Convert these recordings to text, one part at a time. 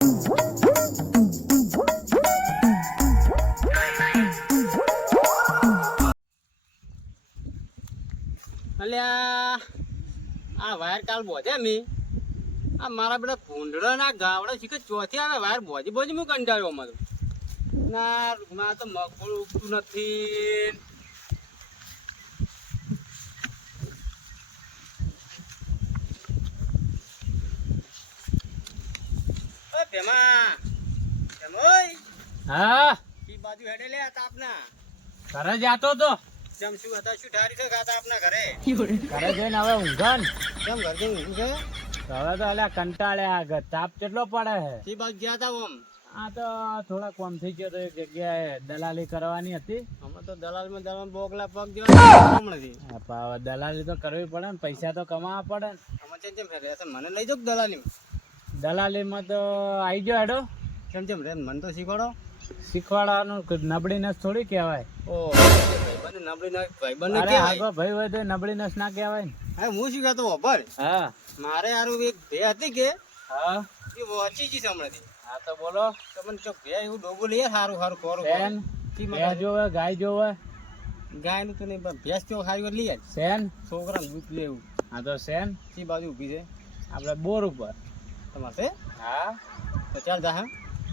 અલ્યા આ વાયર કાલ બોધે મી આ મારા બધા ભૂંડળો ના ગાવડા શીખે ચોથી આવે વાયર બોજી બોજી હું કંટાળ્યો અમારો ના માં તો મગફળ ઉગતું નથી. ઓય ભેમા ભેમોય હા ઈ બાજુ હેડે લે તાપના ઘરે જાતો તો જેમ શું હતા શું ઠારી છે ખાતા આપના ઘરે ઘરે જઈને હવે ઊંઘન કેમ ઘર જઈને ઊંઘું છે હવે તો અલ્યા કંટાળ્યા તાપ કેટલો પડે છે. ઈ બાજુ ગયા તા ઓમ આ તો થોડા કોમ થઈ ગયો તો એક જગ્યાએ દલાલી કરવાની હતી. અમે તો દલાલ બોગલા પગ જેવા હમણાંથી હવે દલાલી તો કરવી પડે ને, પૈસા તો કમાવા પડે ને. અમે જેમ રહેશે મને લઈ જાવ દલાલી દલાલીમાં તો આવી ગયો હેડો. જેમ રે મને તો શીખવાડો. શીખવાડવાનું નબળી નસ થોડી કહેવાય. ઓ ભાઈબંધ નબળી નસ ભાઈબંધ અરે કહેવાય. આગો ભાઈ હોય તો નબળી નસ ના કહેવાય ને. હા હું શીખાતો ખબર હા મારે હારું એક ભે હતી કે હા એ વાંચી ગઈ છે હમણાંથી. હા તો બોલો. તમને જો ભે એવું ડોગું લઈએ સારું સારું ખોરું સેન ભેંસ જોવે ગાય જોવે. ગાય નું તો નહીં પણ ભેંસ તો સારી લઈએ સેન છોકરા દૂધ લેવું. હા તો સેન કઈ બાજુ ઊભી છે આપણે બોર ઉપર. તમારે છે હા તો ચાલ જા. હા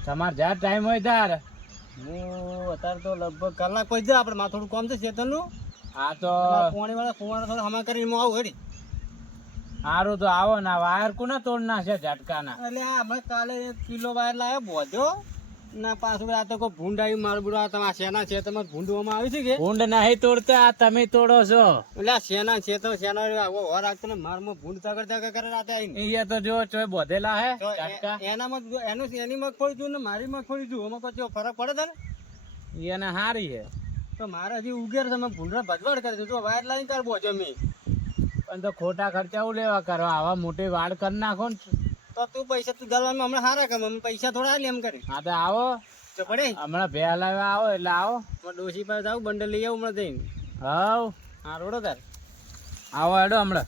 તમારે જ્યાં ટાઈમ હોય ત્યારે. હું અત્યારે તો લગભગ કલાક પછી જાય આપણે મારે થોડું કામ છે ચેતનનું. હા તો પાણી વાળા કુવાના થોડા હમા કરીને હું આવું ઘડી. સારું તો આવો ને. વાયર કોને તોડ નાખે ઝટકાના. એટલે અમે કાલે 1 કિલો વાયર લાવ્યો બોધ્યો ના પાછું આ તો કોઈ ભૂંડ આવી મારું બધું આ તમારા શેના છે તમારે ભૂંડવામાં આવી છે કે ભૂંડ નહીં તોડતા, આ તમે તોડો છો. એટલે આ શેના છે તો શેના આવો હોર રાખતો ને મારમાં ભૂંડ તગડ કરે રાતે આવીને અહીંયા તો જો ચોય બોધેલા હે તો ઝટકા. એનામાં એની મગફળી જોઉં ને મારી મગફળી જોઉં એમાં કોઈ ફરક પડે છે ને એને હારી હે તો મારે હજી ઉગેર છે મેં ભૂંડરા ભજવાડ કરી દીધું વાયર લાવીને તાર બોજો મેં પણ તો ખોટા ખર્ચા હું લેવા કરવા. આવા મોટી વાડ કરી નાખો ને. તો તું પૈસા તું ગલવામાં હમણાં સારા કમ અમે પૈસા થોડા આલી એમ કરી હા તો આવો તો પડે હમણાં ભે લાવ્યા આવો એટલે આવો. ડોસી પાસે આવું બંડલ લઈ આવું હમણાં જઈને. હાવ હા રોડો તાર આવો હેડો હમણાં.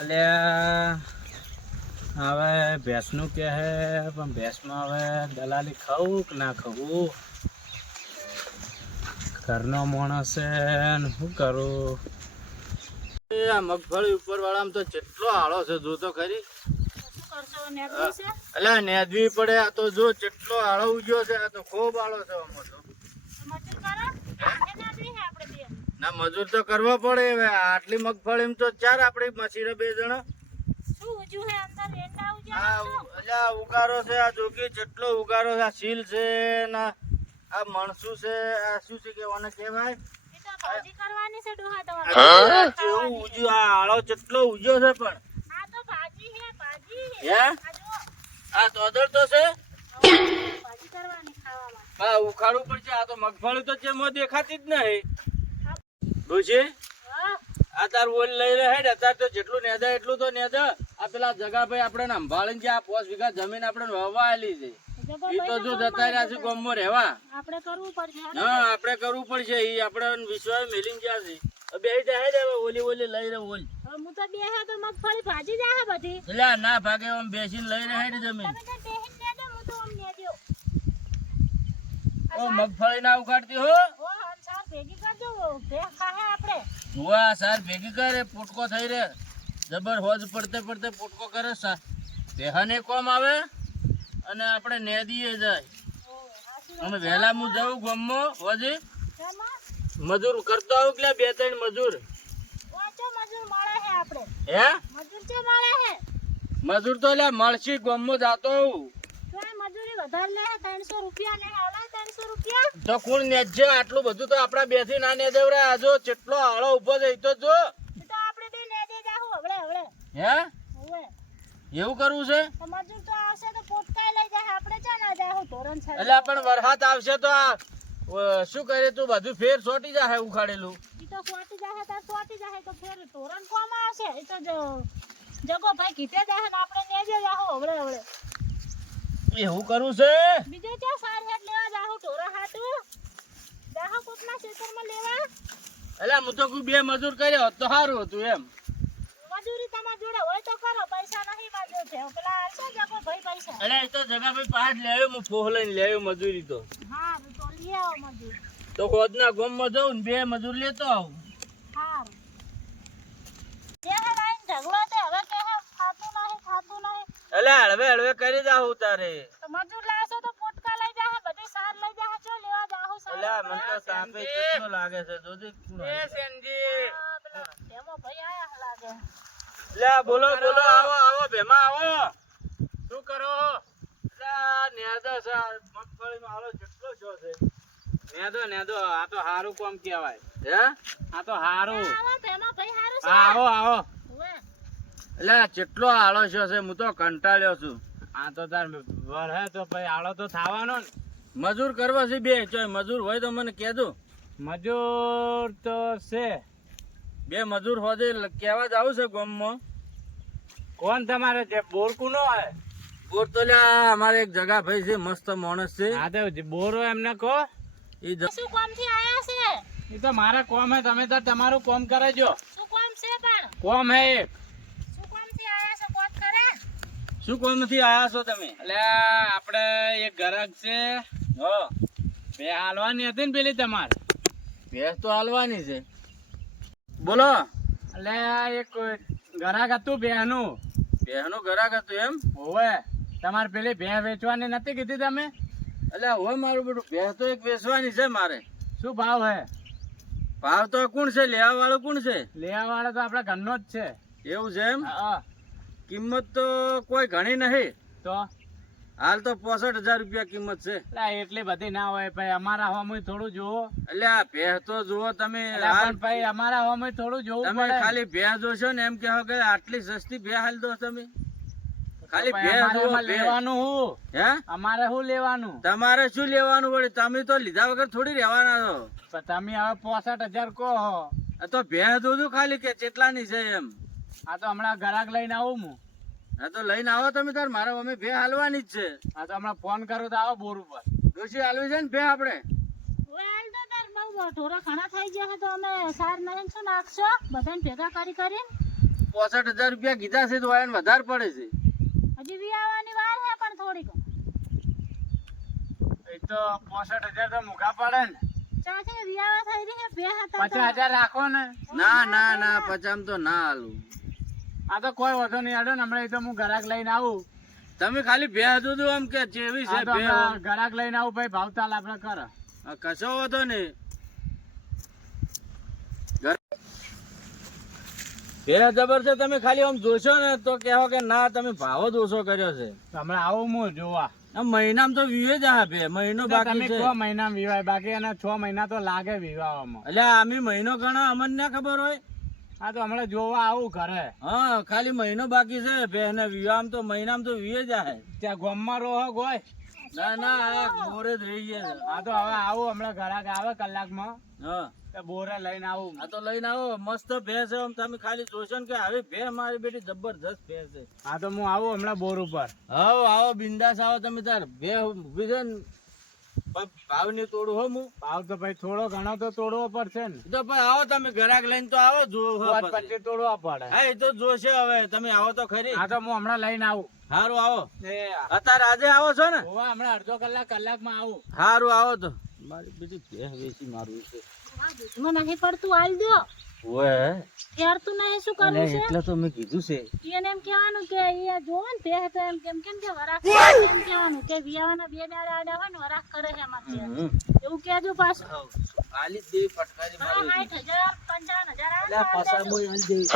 એટલે હવે ભેંસનું કે હે પણ ભેંસમાં હવે દલાલી ખાવું કે ના ખાવું. ઘરનો માણસ છે ને શું કરું. આ મગફળી ઉપર વાળામાં તો જેટલો આળો છે જો તો ખરી. એટલે નેદવી પડે. આ તો જો જેટલો આળો ઉગ્યો છે. આ તો ખૂબ આળો છે આમાં તો. ના મજૂર તો કરવો પડે. હવે આટલી મગફળી તો ચાર આપડી મસીને 2 જણા. આ ઉગારો છે. આ જોકી જેટલો ઉગારો છે. આ સીલ છે ના આ મણસું છે. આ શું છે કેવાને કહેવાય. આ આળો જેટલો ઉગ્યો છે પણ હે આ તોદર તો છે. હા ઉખાડવું પડશે. આ તો મગફળી તો જેમાં દેખાતી જ નહીં. બુજી આ તાર ઓલ લઈ રહે અત્યારે તો જેટલું નેદા એટલું તો નેદા. આ પેલા જગાભાઈ આપણે સંભાળીને જે આ 5 વીઘા જમીન આપણે વાવેલી છે એ તો જો જતા રહ્યા છે ગામમાં રહેવા. હા આપણે કરવું પડશે. એ આપણે વિશ્વાસ મેલીને ગયા છે. બે જાય ને ઓલી ઓલી લઈ રહે ઓલી એટલે ના ભાગે આમ બેસીને લઈ રહે ને જમીન. ઓ મગફળી ના ઉખાડતી હો. હુઆ સાર ભેગી કરે પોટકો થઈ રે જબર હોજ પડતે પડતે પોટકો કરે. બેહાને કોમ આવે અને આપણે નેદીએ જાય. અમે વહેલા હું જાઉં ગામમાં હોજી મજૂર કરતો આવું કે 2-3 મજૂર હે મજૂર તો લે મળશે ગામમાં જાતો આવું તો કોણ નેજે. આટલું બધું તો આપડા 2 થી ના નેદેવરા. આ જો કેટલો આળો ઉભો છે તો જો. હે એવું કરવું છે એટલે પણ વરસાદ આવશે તો આ શું કરે તું બધું ફેર સોટી જાય ઉખાડેલું. એવું કરવું છે. એટલે હું તો કોઈ 2 મજૂર કર્યો તો સારું હતું એમ. મજૂરી તમારી જોડે હોય તો કરો, પૈસા નહીં માજો છે પેલા આવશે જગો ભાઈ પૈસા. અલે એ તો જગા ભાઈ પાસ લેવ્યો હું ફોહ લઈને લેવ્યો મજૂરી તો હા તો લઈ આવો મજૂરી. તો ખોદના ગોમમાં જઉં ને 2 મજૂર લેતો આવું. સારું જે હે લાઈન ઝઘડો તે હવે કે હે ખાતું નહીં. અલે હળવે કરી જાઉં તારે. તો મજૂર લાવશો તો પોટકા લઈ જાહે, બધી સાર લઈ જાહે, ચો લેવા જાહો સાર. અલે મને તો સાપે કેટલો લાગે છે જોજે કોણ આવે. એમો ભાઈ આયા લાગે. લે બોલો આવો ભેમા આવો. શું કરો? લે નેદો છે મગફળીમાં આલો કેટલો છો છે. નેદો આ તો હારું કામ કહેવાય. હે આ તો હારું. આવો ભેમો ભાઈ હારું છે. આવો ઉવે. એટલે કેટલો આળો છો છે હું તો કંટાળ્યો છું. આ તો તાર વર હે તો ભાઈ આળો તો થવાનો ને. મજૂર કરવા છે 2 ચોય મજૂર હોય તો મને કહેજો. મજૂર તો છે 2 મજૂર હોજે કહેવા જાવું છે ગામમાં. કોણ તમારે છે? બોર કુનો હે? બોર તો લ્યા અમારે એક જગા ભાઈ છે મસ્ત માણસ છે. હા તો બોરો એમને કહો. ઈ શું કામથી આયા છે? એ તો મારા કોમ હે, તમે તો તમારું કોમ કરેજો. શું કામ છે પણ? કોમ હે એક. શું કામથી આયા છે કોત કરે? શું કોમ નથી આયા છો તમે? એટલે આપણે એક ગ્રાહક છે બે હાલવાની હતી ને પેલી તમારે. ભેંસ તો હાલવાની છે. બોલો. એટલે એક ગ્રાહક હતું બેનું. ભેંસનું ગ્રાહક હતું એમ? હોવે તમારે પેલી ભેં વેચવાની નથી કીધી તમે? એટલે હોય મારું બેટું ભેંસ તો એક વેચવાની છે મારે. શું ભાવ હે? ભાવ તો કોણ છે? લેવા વાળો કોણ છે? લેવા વાળો તો આપડા ઘરનો જ છે. એવું છે એમ? હા. કિંમત તો કોઈ ઘણી નહીં. તો હાલ તો 65,000 રૂપિયા કિંમત છે. એટલે એટલી બધી ના હોય ભાઈ, અમારા હોમુય થોડું જોવો. એટલે આ ભેંસ તો જુઓ તમે. એટલે પણ ભાઈ અમારા હોમુય થોડું જોવું તમે પડે. ખાલી ભેંસ જોશો ને એમ કહો કે આટલી સસ્તી ભેંસ હાલ દો તમે. ખાલી ભાઈ ભેંસ અમારે જુઓ, એમાં ભેંસ. લેવાનું હું? હે અમારે શું લેવાનું? તમારે શું લેવાનું વળી? તમે તો લીધા વગર થોડી રહેવાના છો. પણ તમે હવે 65,000 કહો. આ તો ભેંસ જોજો ખાલી કે કેટલાની છે એમ. આ તો હમણાં ગ્રાહક લઈને આવું હું. હા તો લઈને આવો તમે તાર. મારે અમે ભેંસ હાલવાની જ છે. આ તો હમણાં ફોન કરું તો આવો બોર ઉપર. ડોશી હાલવી છે ને ભેંસ આપણે? ઓય હાલ તો તાર બહુ ઢોરા ઘણા થઈ ગયા છે તો અમે સાર નવીન શું નાખશો બધાને ભેગા કરીને? 65,000 રૂપિયા કીધા છે તો એને વધારે પડે છે. હજી વિયાવાની વાર છે પણ થોડીક. એ તો 65,000 તો મૂકા પડે ને. ચાચે વિયાવા થઈ રહી છે બે હતા. 50,000 રાખો ને. ના પચામ તો ના હાલું. આ તો કોઈ વધુ નહીં હાલો ને. હમણાં એ તો હું ગ્રાહક લઈને આવું. તમે ખાલી ભેંસ જોજો આમ કે ચેવી છે આ તો ભેંસ. હમણાં ગ્રાહક લઈને આવું ભાઈ, ભાવ તાલ આપણે કરો. આ કશો હતો ને ભેંસ જબર છે. તમે ખાલી આમ જોશો ને તો કહેવો કે ના તમે ભાવ જ ઓછો કર્યો છે. તો હમણાં આવું હું જોવા. આ મહિનામાં તો વીવે જ આ ભે મહિનો બાકી તમે છે. 6 મહિના વિવાય, બાકી એના 6 મહિના તો લાગે વિવાહમાં. એટલે આમે મહિનો ગણા અમને ના ખબર હોય. આ તો હમણાં જોવા આવું ઘરે. હા ખાલી મહિનો બાકી છે ભેંસ ને વિવાહ તો મહિનામાં તો વીવે જ આ. ત્યાં ગામમાં રહો ગોય. ના આ મોરે જ રહી ગયા છે. આ તો હવે આવું હમણાં ગ્રાહક આવે કલાકમાં હા તો બોરે લઈને આવું. આ તો લઈને આવો મસ્ત ભેંસ છે. આમ તમે ખાલી જોશો ને કે હવે ભેંસ મારી બેટી જબરજસ્ત ભેંસ છે. હા તો હું આવું હમણાં બોર ઉપર. આવો બિંદાસ આવો તમે તાર. ભેંસ ઊભી છે ને ભાવ ની તોડું હો હું. ભાવ તો ભાઈ થોડો ઘણો તો તોડવો પડશે ને. તો ભાઈ આવો તમે ગ્રાહક લઈને તો આવો જો. 25 તોડવા પડે. હા એ તો જોશે હવે. તમે આવો તો ખરી. હા તો હું હમણાં લઈને આવું. સારું આવો. એ અત્યારે આજે આવો છો ને? હોવા હમણાં અડધો કલાકમાં આવું. સારું આવો તો. મારી બેટી ભેંસ વેચી મારવી છે. મને નહીં પડતું હાલ દો. ઓય યાર તું નહીં શું કરવું છે? એટલે તો મેં કીધું છે. એને એમ કહેવાનું કે અહીંયા જોવો ને તે તો એમ કેમ કે વરાખ એમ કહેવાનું કે વિયાવાના બે દાડા આડા હોય ને વરાખ કરે છે એમાં એવું કહેજો પાછું. ખાલી દેવી ફટકારી હા, મારી. 60,000 55,000 એટલે પાછા હાલ મોય હાલ દેવી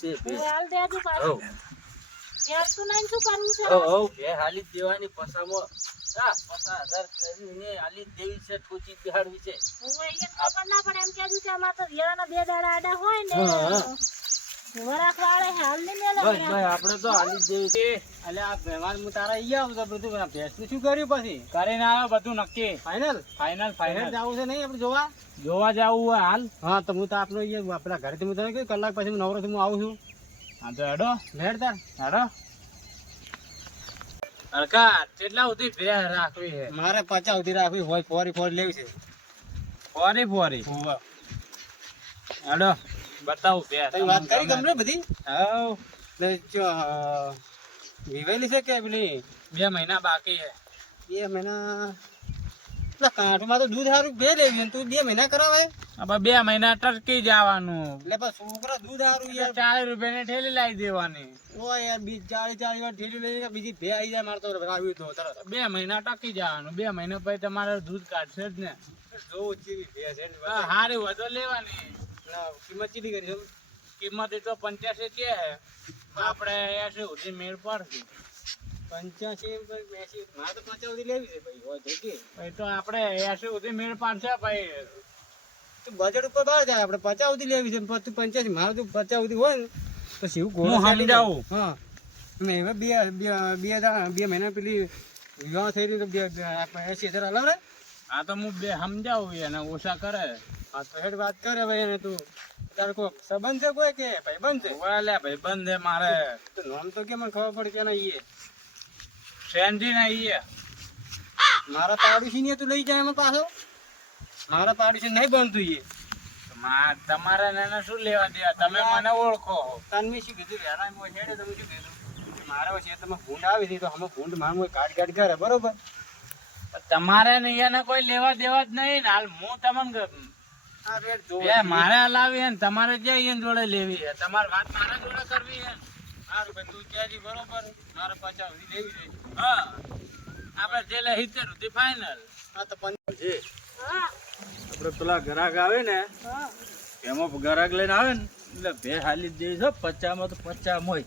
છે ભેંસ. દેજો પાછું. યાર તું નહીં શું કરવું છે? ભેંસ હાલી જ દેવાની પસામો. 50,000 કરીને હાલી જ દેવી છે. ઠોચી બિહાડવી છે. હું અહીંયા ખબર ના પડે એમ કહેજો કે અમારે તો વિયાવાના બે દાડા આડા હોય ને વરાખ વાળે હાલ નહીં મેલે બસ ભાઈ આપણે તો હાલી જ દેવી છે. એટલે આ વ્યવહાર હું તારા અહીંયા આવું તો બધું ભેંસનું શું કર્યું પછી? કરીને આવ્યો બધું નક્કી. ફાઇનલ જવું છે નહીં આપણે જોવા જવું હોય હાલ. હા તો હું તો આપણો અહીંયા આપણા ઘરેથી હું તને કહ્યું કલાક પછી હું નવરો છું હું આવું છું. હા તો હેડો લેડ તાર હેડો. હરકા કેટલા સુધી ભેંસ રાખવી છે? મારે 50 સુધી રાખવી હોય. ફોરી લેવી છે. ફોરી હેડો બતાવું બે તમે વાત કરી ગમે બધી હાવ એટલે જો, વિવાયેલી છે કે પેલી 2 મહિના બાકી છે 2 મહિના? એટલે કાંઠમાં તો દૂધ સારું બે લેવી અને તું 2 મહિના કરાવે હવે 2 મહિના ટરકી જવાનું એટલે પણ છોકરા દૂધ સારું યાર. 40 રૂપિયાની ઠેલી લાવી દેવાની ઓ યાર 40 વાર ઠેલી લઈને બીજી ભે આવી જાય મારે તો આવ્યું તો તરત 2 મહિના ટકી જવાનું 2 મહિના પછી તમારે દૂધ કાઢશે જ ને જોવું ચીવી ભે છે ને હા, હારી વધો લેવાની ના, કિંમત ચીલી કરી છે કિંમત એ તો 85 કે હે આપણે 80 સુધી મેળ પડશે 85 80 મારે તો 50 સુધી લેવી છે ભાઈ હોય તો કે પછી તો આપણે 80 સુધી મેળ પાડશે ભાઈ તું બજેટ ઉપર બહાર જાય આપણે 50 સુધી લેવી છે પણ તું 85 મારે તો 50 સુધી હોય ને તો શિવ હું સમજાવું. હા મેં હવે બે મહિના પેલી વિવાહ થઈ રહ્યું તો 80,000 અલગ રે. આ તો હું બે સમજાવું એને ઓછા કરે હા તો હેડ વાત કરે ભાઈ એને તું તારે કોઈ સંબંધ છે કોઈ કે ભાઈ બંધ છે ઓલે ભાઈ બંધ હે મારે તો નામ તો કે મને ખબર પડે કે ના ઈએ સેન્ડી ના ઈએ મારા પાડોશી ને તું લઈ જાય એમાં પાછો મારા પાડોશી નહીં બનતું ઈએ તમારે એને શું લેવા દેવા તમે મને ઓળખો તને મેં શું કીધું યાર હું હેડે તમે શું કીધું મારા ખેતરમાં ભૂંડ આવી હતી તો અમે ભૂંડ મારું કાઢ કરે બરોબર તમારે ને એને કોઈ લેવા દેવા જ નહીં ને હાલ હું તમને આ રેટ જો મારે હલાવી હે ને તમારે જ્યાં એને જોડે લેવી હે તમારે વાત મારા જોડે કરવી હે સારું ભાઈ તું ક્યાંથી બરોબર મારે 50 સુધી લેવી છે હા આપણે જે લે 70 સુધી ફાઇનલ હા તો 50 છે હા આપણે પેલા ગ્રાહક આવે ને હા એમાં ગ્રાહક લઈને આવે ને એટલે બે હાલી જ દઈશ 50 માં તો 50 મોય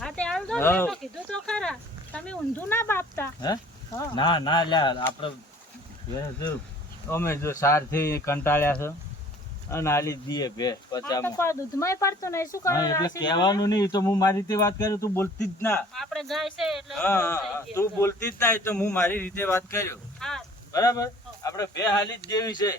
હા તે હાલ દો હા. મેં તો કીધું તો ખરા તમે ઊંધું ના બાપતા હે હા ના ના લ્યા આપણે અમે જો સારથી કંટાળ્યા છે અને હાલી જ દઈએ બે આ 50 તો માં કોઈ દૂધમાંય પડતું નહીં શું હા કરવાનું એટલે રાશિ કહેવાનું નહીં તો હું મારી રીતે વાત કરું તું બોલતી જ ના આપણે ગાય છે એટલે હા થઈ હા, ગયું. તું બોલતી જ ના તો હું મારી રીતે વાત કર્યો હા બરાબર આપણે બે હાલી જ જેવી છે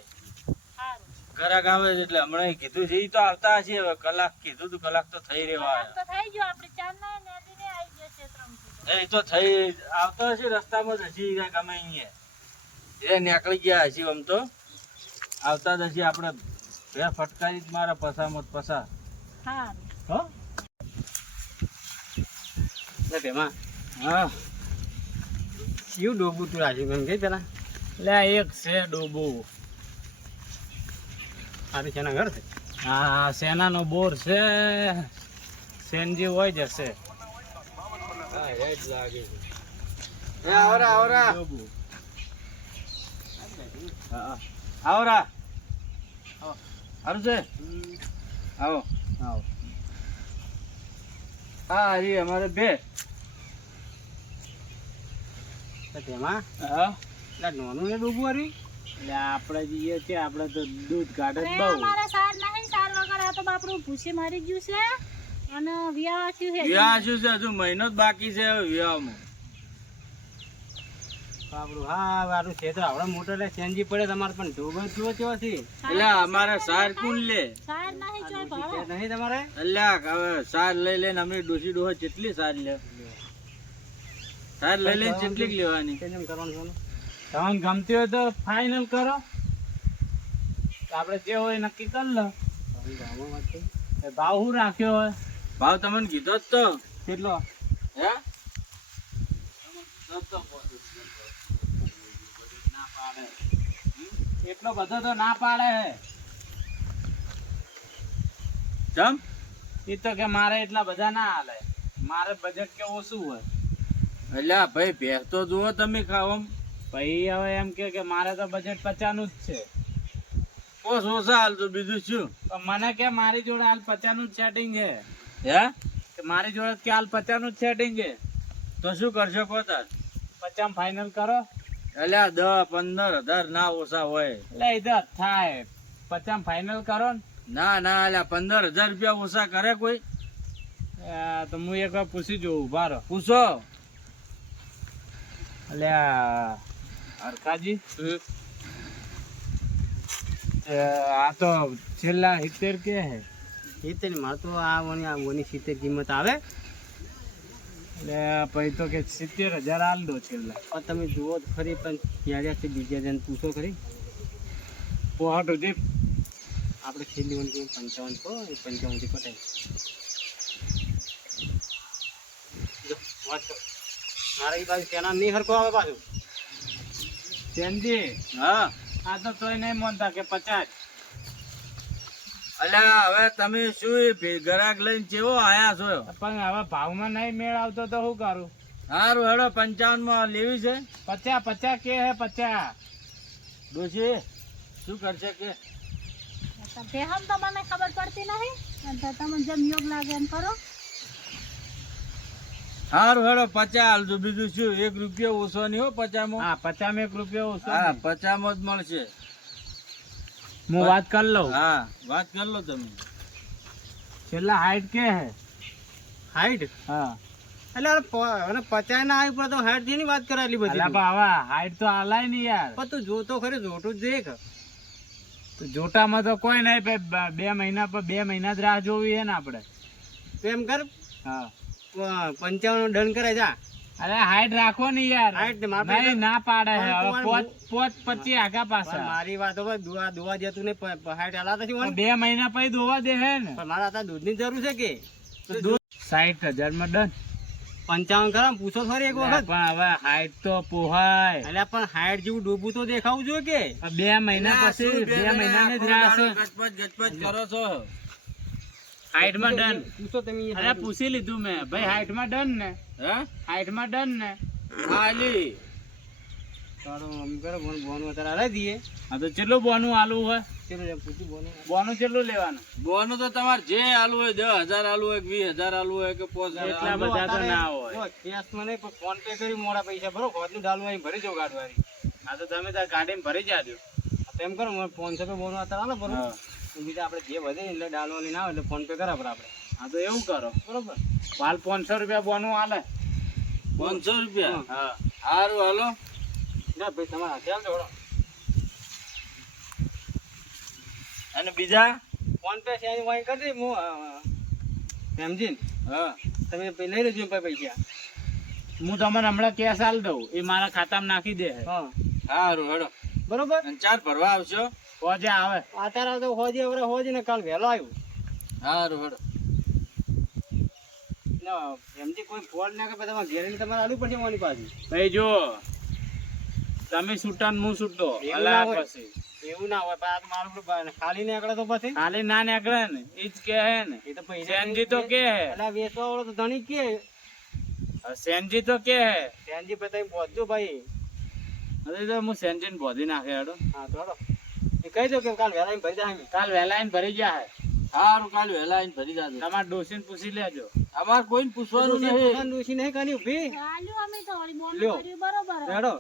સારું ઘરાક આવે છે એટલે હમણાં કીધું છે ઈ તો આવતા હશે હવે કલાક કીધું તું કલાક તો થઈ રહેવા કલાક તો થઈ ગયો આપણે ચાંદના નદીને આવી ગયો ક્ષેત્રમાંથી. એ તો થઈ આવતો હશે રસ્તામાં જ હજી કાંઈક અમે અહીંયા એ નીકળી ગયા હશે આમ તો આવતા જ હશે આપણે બે ફટકારી જ મારા પસામાં પસા સારું હો એટલે તેમાં હા શિવ ડોબું તું રાજી એમ કે પેલા લે એક છે ડોબો આ છે ઘર છે હા સેનાનો બોર છે સેનજી હોય જશે હા રેટ લાગે છે આવરા ડોબો હા આવરા હારું છે આવો આવો હા હરી અમારે બે તો તેમાં હા એટલે નાનું ને ડોબું હારી એટલે આપણે જઈએ છે આપણે તો દૂધ કાઢે જ અરે બહુ અમારે સાર નહીં સાર વગર આ તો બાપડું ભૂસી મારી ગયું છે અને વિયાહ થયું છે વિવાહ શું છે હજુ મહિનો જ બાકી છે હવે વિવાહમાં આપણું હા વારું છે તો આવડે મોટો એટલે સેનજી પડે તમારે પણ ડોબો જુઓ કેવો છે એટલે અમારે સાર કોણ લે સાર નહીં જોઈ છે ભાડો નહીં તમારે એટલે હવે સાર લઈ લઈને અમે ડોસી ડોહો કેટલી સાર લે સાર લઈ લઈને કેટલીક લેવાની કેમ કરવાનું છે તમને ગમતી હોય તો ફાઇનલ કરો આપણે જે હોય નક્કી કરી લો એ ભાવ શું રાખ્યો હોય ભાવ તમને કીધો જ તો કેટલો હે એટલો બધો તો ના પાડે હે જમ એ તો કે મારે એટલા બધા ના હાલે મારે બજેટ કે ઓછું હોય એટલે ભાઈ ભેંસ તો જુઓ તમે ખાવા ભાઈ હવે એમ કે મારે તો બજેટ 50 નું જ છે ઓછ ઓછા હાલ તો બીજું શું પણ મને કે મારી જોડે હાલ 50 નું જ સેટિંગ છે હે કે મારી જોડે કે હાલ 50 નું જ સેટિંગ છે તો શું કરશો કહો તાર 50 ફાઇનલ કરો એટલે 10-15 હજાર ના ઓછા હોય એટલે ઇધર થાય 50 ફાઇનલ કરો ને ના ના એટલે 15,000 રૂપિયા ઓછા કરે કોઈ તો હું એક વાર પૂછી જોઉં બારો પૂછો એટલે હરખાજી આ તો છેલ્લા 70 કે હે 70 મારે તો આ ઓની 70 કિંમત આવે એટલે પછી તો કે 70,000 હાલ દો છેલ્લા પણ તમે જુઓ તો ખરી પણ ક્યારે બીજા જણ પૂછો ખરી પોહટ સુધી આપણે છેલ્લી ઓન 55 કહો 55 થી પટાય જો વાત કરો મારા ઈ બાજુ તેના નહીં હરકો આવે પાછું ચેનજી હા આ તો તોય નહીં માનતા કે 50. અલ્યા હવે તમે શું ગરાક લઈને ચેવો આયા છો પણ હવે ભાવમાં નહીં મેળ આવતો તો શું કરું? સારું હેડો 55 માં લેવી છે 50 કે હે 50. ડોશી શું કરશે કે તે હમ તો મને ખબર પડતી નહીં અને તો તમને જેમ યોગ લાગે એમ કરો. સારું હેડો 50 હાલજો બીજું શું 1 રૂપિયો ઓછો નહીં હો 50 માં હા 50 માં 1 રૂપિયો ઓછો હા નહીં. 50 માં જ મળશે હું વાત કરી લઉં. હા વાત કરી લો તમે છેલ્લા 60 કે હે. હાઈટ હા એટલે હવે 50 ના આવી પણ તો હાઈટ જેની વાત કરે એટલી બધી અલા પણ હવે 60 તો આલાય નહીં યાર. પણ તું જોતો ખરી જોતું જ દેખ તો જોટામાં તો કોઈ નહીં ભાઈ 2 મહિના પર 2 મહિના જ રાહ જોવી હે ને આપણે. તો એમ કર હા 55 ડન કરે જા અરે 60 રાખો ને યાર. 60 માર પાસે નહીં ના પાડે હે પણ હવે તમારે 25 આગા પણ પાછા. મારી વાત હવે દોવા જતું ને હાઈટ હલાતા છું પણ 2 મહિના પછી દોવા દે હે ને. પણ મારા હતા દૂધની જરૂર છે કે તો દૂધ 60,000 માં ડન. 55 ખરા પૂછો ખરી એક વખત પણ હવે 60 તો પોહાય. એટલે પણ હાઈટ જેવું ડૂબું તો દેખાવું જોઈએ કે 2 મહિના પછી 2 મહિનાની જ રાહ છે. ગચપચ કરો છો 60 માં ડન. પૂછો તમે અરે પૂછી લીધું મેં ભાઈ 60 માં ડન ને. હે 60 માં ડન ને. હાલી તારો આમ કરો બોનું અત્યારે હલાવી દઈએ હા તો કેટલું બોનું આલુ હોય? ચલો એમ પૂછું બોનું બોનું કેટલું લેવાનું? બોનું તો તમારે જે આલુ હોય 10,000 આલુ હોય કે 20,000 આલુ હોય કે 5,000 એટલા બધા તો ના હોય. કેશમાં નહીં પણ ફોન પે કરી મોડા પૈસા ભરો ખોટનું ડાલવું અહીં ભરી જાઉં ગાડવારી હા તો તમે તાર ગાડીમાં ભરી જાજો. એમ કરો મને 500 રૂપિયા બોનું અત્યારે હાલો ભરો હા. બીજા આપણે જે વધે ને એટલે ડાલવા લઈને આવે એટલે ફોન પે કરા પર આપણે હા તો એવું કરો. બરોબર હાલ 500 રૂપિયા બોનું આલે. 500 રૂપિયા હા સારું હાલો ના ભાઈ તમારા હાથે આવજો વળો. અને બીજા ફોન પે છે અહીં વાંઈ કરી દઈ હું સમજીને હા તમે લઈ લેજો પૈસા હું તમને હમણાં કેશ આલ દઉં એ મારા ખાતામાં નાખી દે. હા સારું હેડો બરોબર અને ચાર ભરવા આવશો પહોંચે આવે. અત્યારે તો હોજી હવે હોજી ને કાલ વહેલો આવ્યું સારું હેડો ના એમથી કોઈ ફોન ના કે તમારે ઘેરીને તમારે આલુ પડશે મારી પાસે ભાઈ જો તમે છૂટા ને હું છૂટો એવું અલા ના હોય. પછી એવું ના હોય પણ આ તો મારું પેલું ખાલી નીકળે તો પછી ખાલી ના નીકળે ને ઈ જ કે હે ને. એ તો પૈસા સેનજી તો કે હે. એટલે વેચવા વાળો તો ધણી કે સેનજી તો કે હે. ત્યાંજી પછી પહોંચજો ભાઈ હવે તો હું સેનજી ને બોધી નાખે હેડો. હા તો હાલો એ કહી દો કે કાલ વહેલા આવીને ભરી જાય કાલ વહેલા આઈને ભરી જાય. સારું કાલ વહેલા આવીને ભરી જાજો તમારે ડોસીને પૂછી લેજો. અમારે કોઈને પૂછવાનું નહીં ડોશી નહીં કરી ઉભી આલ્યું અમે તો વળી બોનું લ્યો. કર્યું બરોબર. હેડો